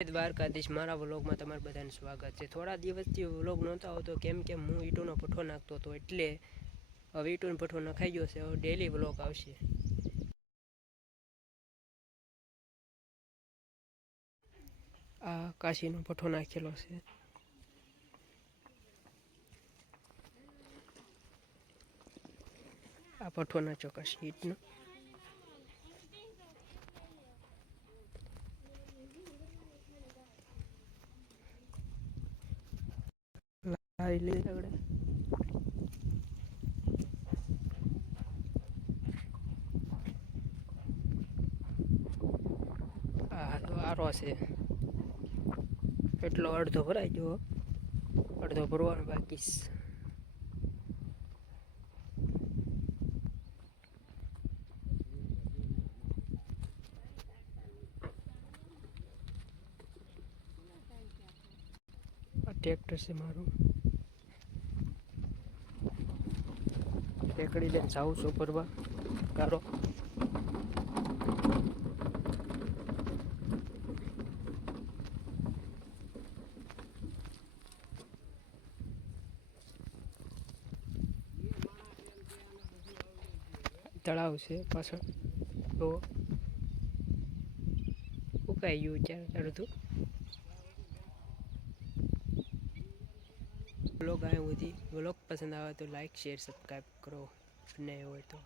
દ્વારકાધીશ મારા વ્લોગમાં તમારું બધાનું સ્વાગત છે. થોડા દિવસથી વ્લોગ નહોતો આવતો, કેમ કે હું ઈંટોનો પઠ્ઠો નાખતો હતો, એટલે હવે ઈંટોનો પઠ્ઠો નખાઈ ગયો છે. હવે ડેલી વ્લોગ આવશે. આ કાશીનો પઠ્ઠો નાખેલો છે. આ પઠ્ઠો નાચો કાશી ઈંટનો. લારી લીધી આપણે આરો છે એટલો અડધો ભરાઈ ગયો અડધો ભરવાનો બાકી ટ્રેક્ટર છે મારું ટેકડી લઈને જાઉં છું ફરવા. કારો તળાવ છે પાછળ. તો ઉકાઈ ગયું ત્યારે અડધું બ્લોગ આવ્યો હતી. બ્લોગ પસંદ આવે તો લાઈક શેર સબસ્ક્રાઈબ કરો. અને હોય તો.